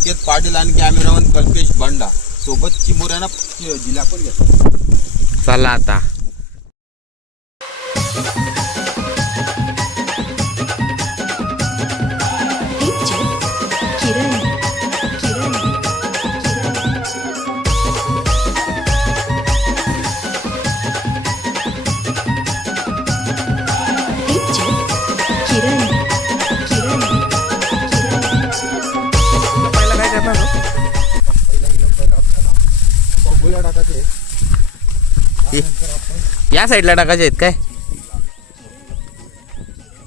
संकेत पाटील आणि कॅमेरामन कल्पेश बंडा सोबत चिमुऱ्यांना जिल्हा पण घेतला. चला आता या साईडला टाकायचे आहेत काय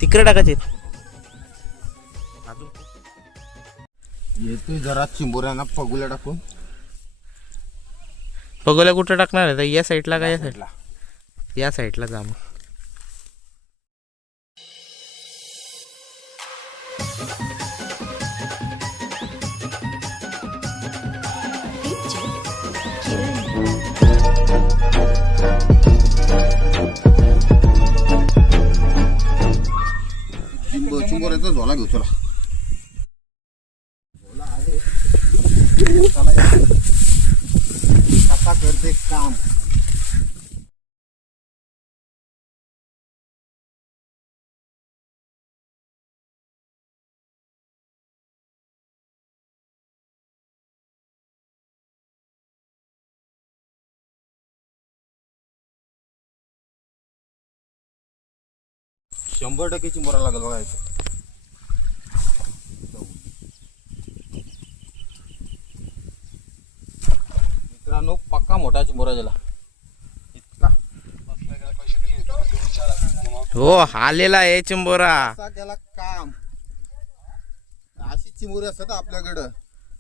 तिकडे टाकायचे येतोय जरा चिमुऱ्यांना पगुल्या टाकून. पगोल्या कुठं टाकणार आहे या साईडला का या साईडला या साईडला जा मग. चिमुऱ्याचा झोला घेऊ चला. कसा करते काम. शंभर टक्के चिमुरा लागेल बघा इथं. मित्रांनो पक्का मोठा चिमुरा झाला इतका. हो आलेला आहे चिंबोरा. कसा केला काम. अशी चिमुरी असतात आपल्याकडं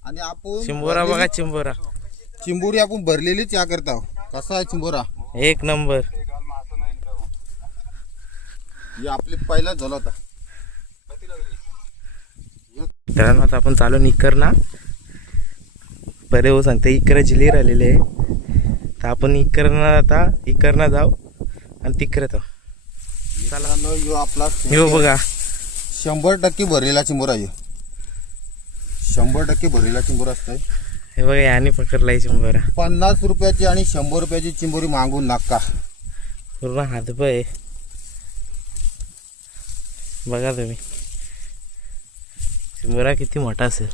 आणि आपण चिंबोरा बघा चिंबोरा चिंबोरी आपण भरलेलीच या करता. कसा आहे चिंबोरा एक नंबर. हे आपली पहिलाच झाला होता. मित्रांनो आता आपण चालू इकर ना बरे हो सांगते इकर जिली राहिलेले आहे तर आपण इकरना जाऊ आणि तिकडे जाऊ. चला यो आपला हो बघा 100% भरलेला चिंबोरा आहे. 100% भरलेला चिंबोरा असतंय. हे बघा याने पकडलाय चिंबोरा. 50 रुपयाची आणि 100 रुपयाची चिंबोरी मागून नका. पूर्ण हातभय बघा तुम्ही चिंबोरा किती मोठा असेल.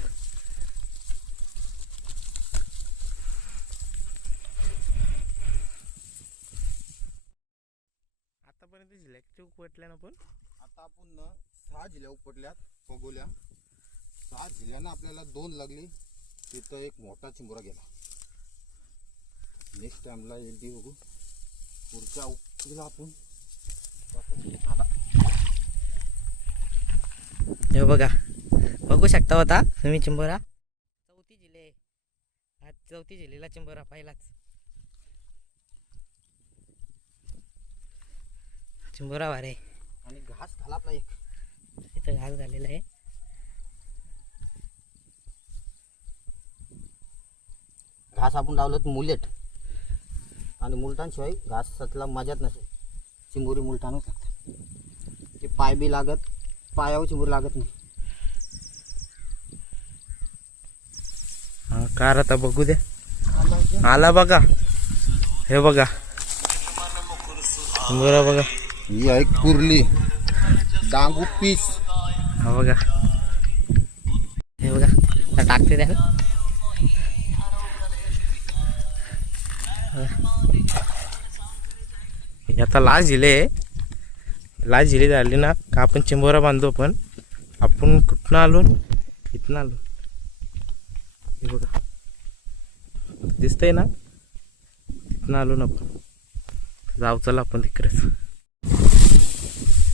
आतापर्यंत जिल्ह्या किती उपटल्या ना पण. आता आपण 6 जिल्ह्या उपटल्यात पगोल्या. 6 जिल्ह्यांना आपल्याला 2 लागली. तिथं एक मोठा चिंबोरा गेला. नेक्स्ट टाइमला एक दी बघू पुढच्या उपटीला आपण. हे बघा बघू शकता होता तुम्ही चिंबोरा. चौथी जिल्ह्याला चिंबोरा पहिलाच. चिंबोरा वारे आणि घास झाला आपला एक. इथं घास झालेला आहे. घास आपण लावलं मुलेट आणि मुलटान शिवाय घासातला मजाच नसेल. चिंबोरी मुलटानच लागतात. ते पाय बी लागत पायावर चिंबोरी लागत नाही. हा कार आता बघू द्या. आला बघा हे बघा चिंबोरा बघा. ही आहे कुर्ली डांगू पीस. हा बघा हे बघा आता टाकते त्या. आता लास्ट जिले झाली ना का आपण चिंबोरा बांधतो. पण आपण कुठनं आलो इथनं आलो. हे बघा दिसतंय ना इथनं आलो ना आपण. जाऊ चला आपण तिकडेच.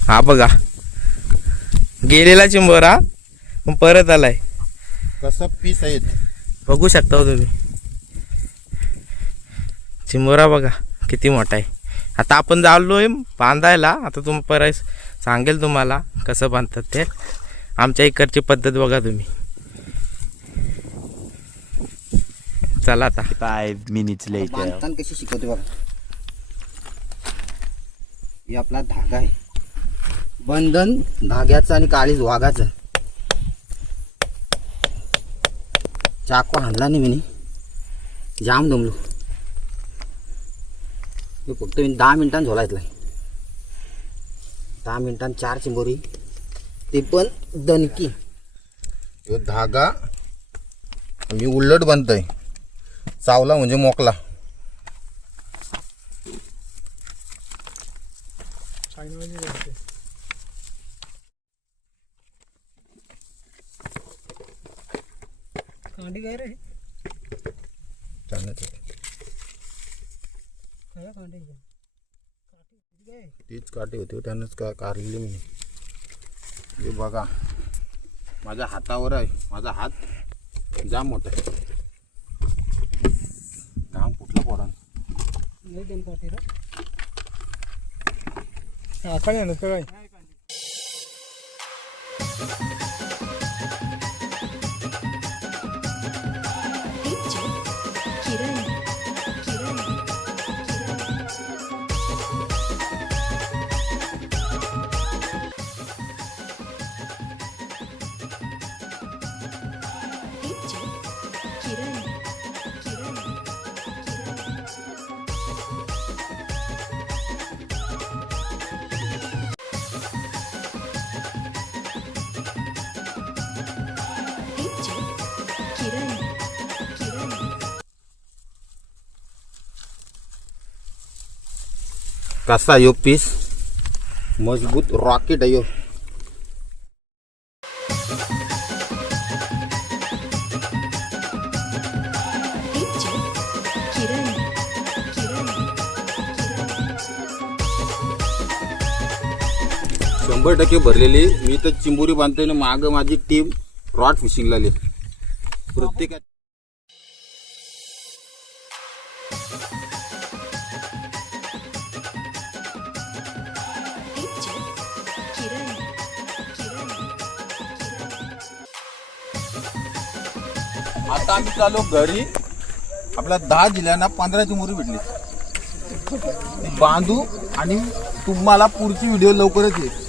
हा बघा गेलेला चिंबोरा पण परत आलाय. कसं पीस आहेत बघू शकता तुम्ही. चिंबोरा बघा किती मोठा आहे. आता आपण जालोय बांधायला. आता परत सांगेल तुम्हाला कसं बांधतात ते. आमच्या इकडची पद्धत बघा तुम्ही. चला आता 5 minutes later. बांधताना कशी शिकवते बघा. हे आपला धागा आहे. बंधन धाग्याचं आणि काळीज वाघाचं. चाकू हाणला नाही मी, जाम दमलो. मी फक्त 10 मिनिटांनी झोलायतला. 10 मिनिटांनी 4 चिंबोरी, ते पण दणकी. ह्यो धागा मी उलट बनतय, चावला म्हणजे मोकला. कांडी काय रे? चालत काय कांडी काय? तीच काठी होती, त्यानंच का कारलेली मी. हे बघा माझ्या हातावर आहे, माझा हात जाम मोठा आहे. घाम फुटला पोरान. नाही देन काठी रे. हा काय ना काय? कसा यो पीस मजबूत रॉकेट आहे यो. शंभर टक्के भरलेली. मी तर चिंबोरी बांधतोय ना, माग माझी टीम रॉड फिशिंग लागली. प्रत्येक आता आम्ही चालू घरी. आपल्या 10 जिल्ह्यांना 15 चिंबोरी भेटली. बांधू आणि तुम्हाला पुढची व्हिडिओ लवकरच येईल.